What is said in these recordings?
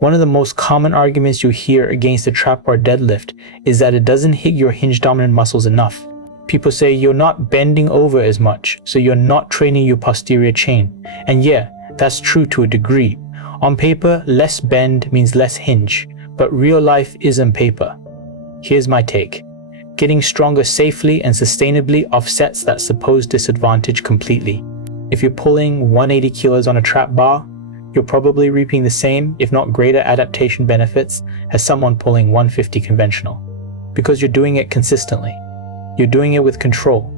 One of the most common arguments you hear against the trap bar deadlift is that it doesn't hit your hinge dominant muscles enough. People say you're not bending over as much, so you're not training your posterior chain. And yeah, that's true to a degree. On paper, less bend means less hinge, but real life isn't paper. Here's my take. Getting stronger safely and sustainably offsets that supposed disadvantage completely. If you're pulling 180 kilos on a trap bar, you're probably reaping the same, if not greater adaptation benefits as someone pulling 150 conventional. Because you're doing it consistently. You're doing it with control.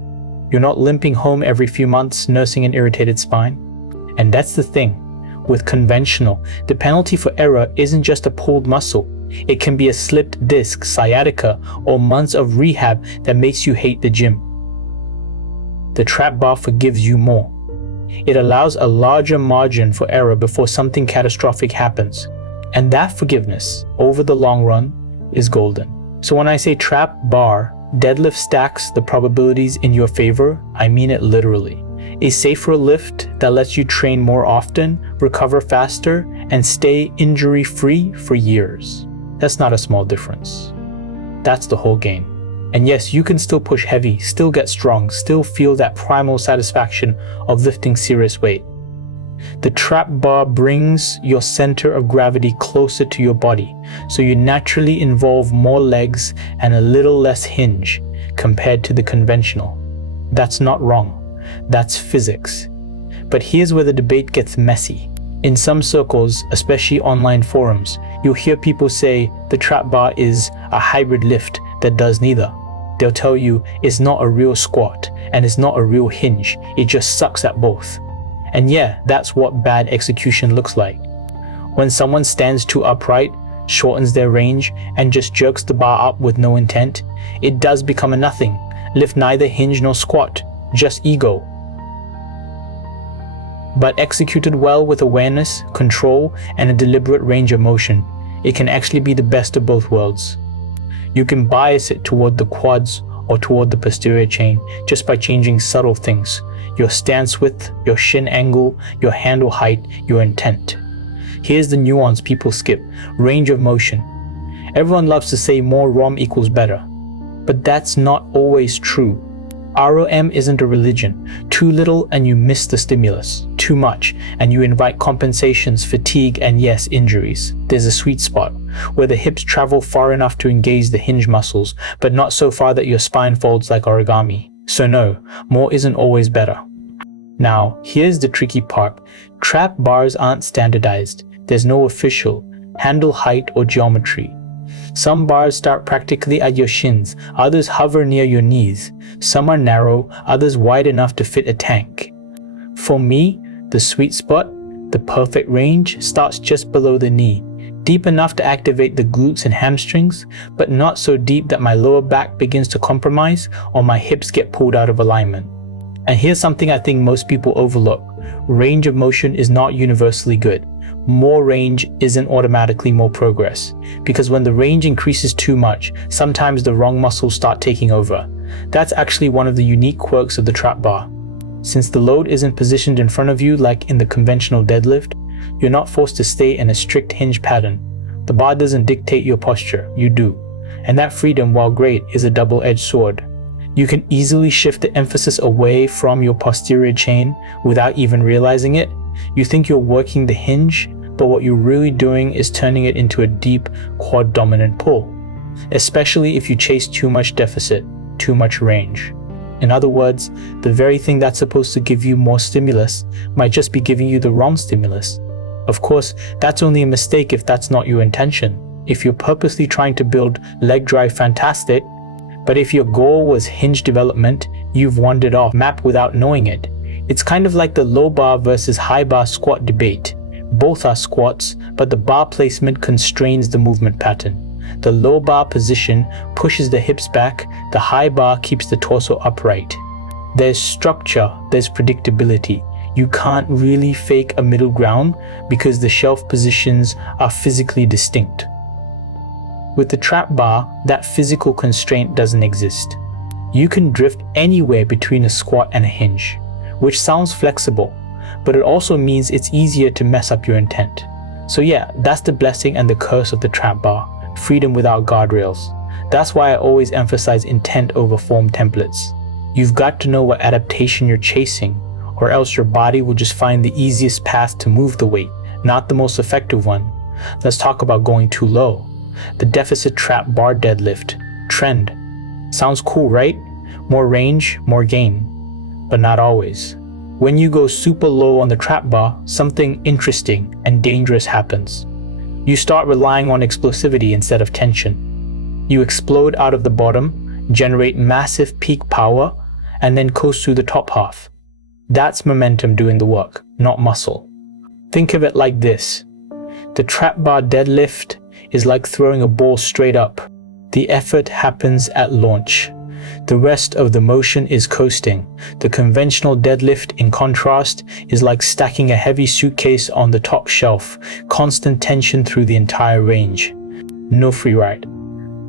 You're not limping home every few months nursing an irritated spine. And that's the thing. With conventional, the penalty for error isn't just a pulled muscle. It can be a slipped disc, sciatica, or months of rehab that makes you hate the gym. The trap bar forgives you more. It allows a larger margin for error before something catastrophic happens. And that forgiveness, over the long run, is golden. So when I say trap bar, deadlift stacks the probabilities in your favor, I mean it literally. A safer lift that lets you train more often, recover faster, and stay injury-free for years. That's not a small difference. That's the whole game. And yes, you can still push heavy, still get strong, still feel that primal satisfaction of lifting serious weight. The trap bar brings your center of gravity closer to your body, so you naturally involve more legs and a little less hinge compared to the conventional. That's not wrong. That's physics. But here's where the debate gets messy. In some circles, especially online forums, you'll hear people say the trap bar is a hybrid lift that does neither. They'll tell you it's not a real squat and it's not a real hinge, it just sucks at both. And yeah, that's what bad execution looks like. When someone stands too upright, shortens their range, and just jerks the bar up with no intent, it does become a nothing. Lift neither hinge nor squat, just ego. But executed well with awareness, control, and a deliberate range of motion, it can actually be the best of both worlds. You can bias it toward the quads or toward the posterior chain just by changing subtle things. Your stance width, your shin angle, your handle height, your intent. Here's the nuance people skip: range of motion. Everyone loves to say more ROM equals better, but that's not always true. ROM isn't a religion. Too little and you miss the stimulus. Too much and you invite compensations, fatigue, and yes, injuries. There's a sweet spot where the hips travel far enough to engage the hinge muscles, but not so far that your spine folds like origami. So no, more isn't always better. Now, here's the tricky part. Trap bars aren't standardized. There's no official handle height or geometry. Some bars start practically at your shins, others hover near your knees. Some are narrow, others wide enough to fit a tank. For me, the sweet spot, the perfect range, starts just below the knee, deep enough to activate the glutes and hamstrings, but not so deep that my lower back begins to compromise or my hips get pulled out of alignment. And here's something I think most people overlook. Range of motion is not universally good. More range isn't automatically more progress, because when the range increases too much, sometimes the wrong muscles start taking over. That's actually one of the unique quirks of the trap bar. Since the load isn't positioned in front of you like in the conventional deadlift, you're not forced to stay in a strict hinge pattern. The bar doesn't dictate your posture, you do. And that freedom, while great, is a double-edged sword. You can easily shift the emphasis away from your posterior chain without even realizing it. You think you're working the hinge, but what you're really doing is turning it into a deep quad dominant pull, especially if you chase too much deficit, too much range. In other words, the very thing that's supposed to give you more stimulus might just be giving you the wrong stimulus. Of course, that's only a mistake if that's not your intention. If you're purposely trying to build leg drive, fantastic, but if your goal was hinge development, you've wandered off map without knowing it. It's kind of like the low bar versus high bar squat debate. Both are squats, but the bar placement constrains the movement pattern. The low bar position pushes the hips back, the high bar keeps the torso upright. There's structure, there's predictability. You can't really fake a middle ground because the shelf positions are physically distinct. With the trap bar, that physical constraint doesn't exist. You can drift anywhere between a squat and a hinge, which sounds flexible, but it also means it's easier to mess up your intent. So yeah, that's the blessing and the curse of the trap bar. Freedom without guardrails. That's why I always emphasize intent over form templates. You've got to know what adaptation you're chasing, or else your body will just find the easiest path to move the weight, not the most effective one. Let's talk about going too low. The deficit trap bar deadlift trend. Sounds cool, right? More range, more gain. But not always. When you go super low on the trap bar, something interesting and dangerous happens. You start relying on explosivity instead of tension. You explode out of the bottom, generate massive peak power, and then coast through the top half. That's momentum doing the work, not muscle. Think of it like this. The trap bar deadlift is like throwing a ball straight up. The effort happens at launch. The rest of the motion is coasting. The conventional deadlift, in contrast, is like stacking a heavy suitcase on the top shelf, constant tension through the entire range. No free ride.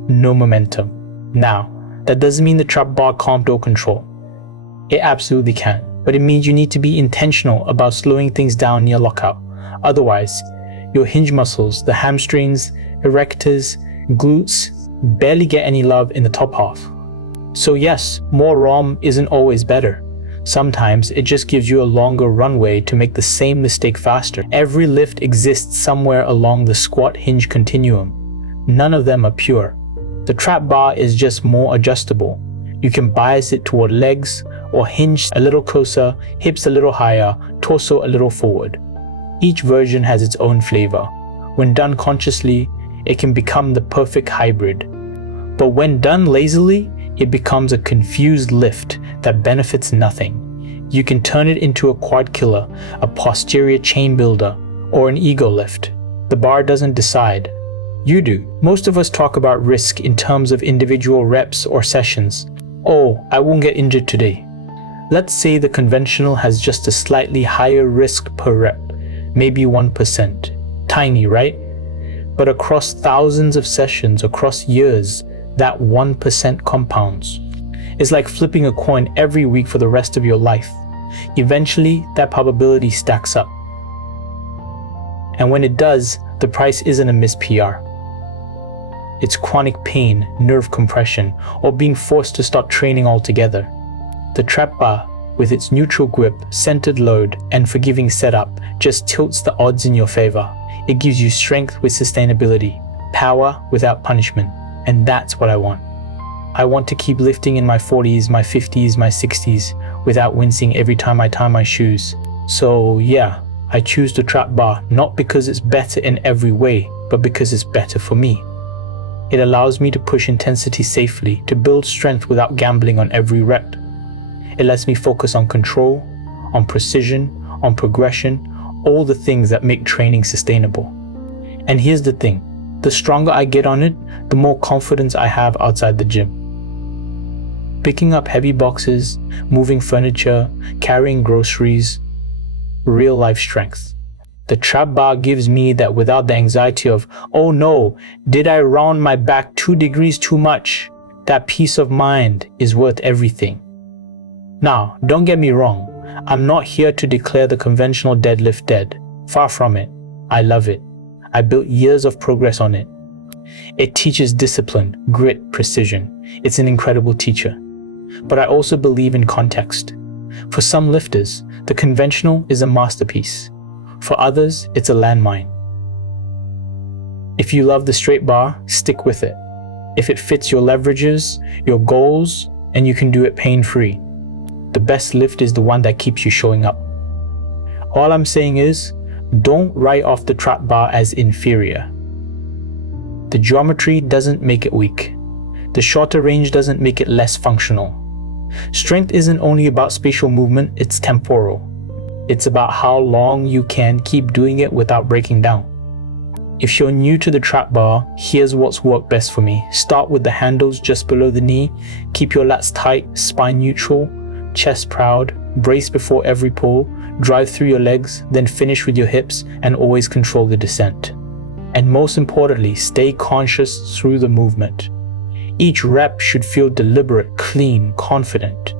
No momentum. Now, that doesn't mean the trap bar can't do control. It absolutely can, but it means you need to be intentional about slowing things down near lockout. Otherwise, your hinge muscles, the hamstrings, erectors, glutes, barely get any love in the top half. So yes, more ROM isn't always better. Sometimes it just gives you a longer runway to make the same mistake faster. Every lift exists somewhere along the squat hinge continuum. None of them are pure. The trap bar is just more adjustable. You can bias it toward legs or hinge a little closer, hips a little higher, torso a little forward. Each version has its own flavor. When done consciously, it can become the perfect hybrid. But when done lazily, it becomes a confused lift that benefits nothing. You can turn it into a quad killer, a posterior chain builder, or an ego lift. The bar doesn't decide. You do. Most of us talk about risk in terms of individual reps or sessions. Oh, I won't get injured today. Let's say the conventional has just a slightly higher risk per rep, maybe 1%. Tiny, right? But across thousands of sessions, across years, that 1% compounds. It's like flipping a coin every week for the rest of your life. Eventually, that probability stacks up. And when it does, the price isn't a missed PR. It's chronic pain, nerve compression, or being forced to stop training altogether. The trap bar, with its neutral grip, centered load, and forgiving setup, just tilts the odds in your favor. It gives you strength with sustainability, power without punishment. And that's what I want. I want to keep lifting in my 40s, my 50s, my 60s without wincing every time I tie my shoes. So yeah, I choose the trap bar not because it's better in every way, but because it's better for me. It allows me to push intensity safely, to build strength without gambling on every rep. It lets me focus on control, on precision, on progression, all the things that make training sustainable. And here's the thing. The stronger I get on it, the more confidence I have outside the gym. Picking up heavy boxes, moving furniture, carrying groceries, real life strength. The trap bar gives me that without the anxiety of, oh no, did I round my back 2 degrees too much? That peace of mind is worth everything. Now, don't get me wrong, I'm not here to declare the conventional deadlift dead. Far from it. I love it. I built years of progress on it. It teaches discipline, grit, precision. It's an incredible teacher. But I also believe in context. For some lifters, the conventional is a masterpiece. For others, it's a landmine. If you love the straight bar, stick with it. If it fits your leverages, your goals, and you can do it pain-free, the best lift is the one that keeps you showing up. All I'm saying is, don't write off the trap bar as inferior. The geometry doesn't make it weak. The shorter range doesn't make it less functional. Strength isn't only about spatial movement, it's temporal. It's about how long you can keep doing it without breaking down. If you're new to the trap bar, here's what's worked best for me. Start with the handles just below the knee. Keep your lats tight, spine neutral, chest proud, brace before every pull, drive through your legs, then finish with your hips, and always control the descent. And most importantly, stay conscious through the movement. Each rep should feel deliberate, clean, confident.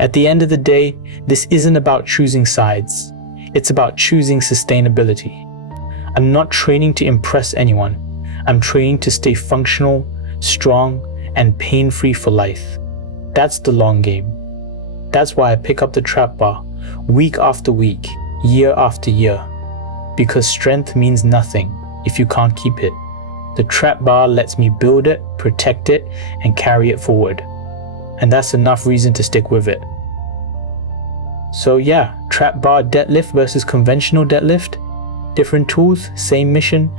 At the end of the day, this isn't about choosing sides. It's about choosing sustainability. I'm not training to impress anyone. I'm training to stay functional, strong, and pain-free for life. That's the long game. That's why I pick up the trap bar week after week, year after year. Because strength means nothing if you can't keep it. The trap bar lets me build it, protect it, and carry it forward. And that's enough reason to stick with it. So yeah, trap bar deadlift versus conventional deadlift. Different tools, same mission,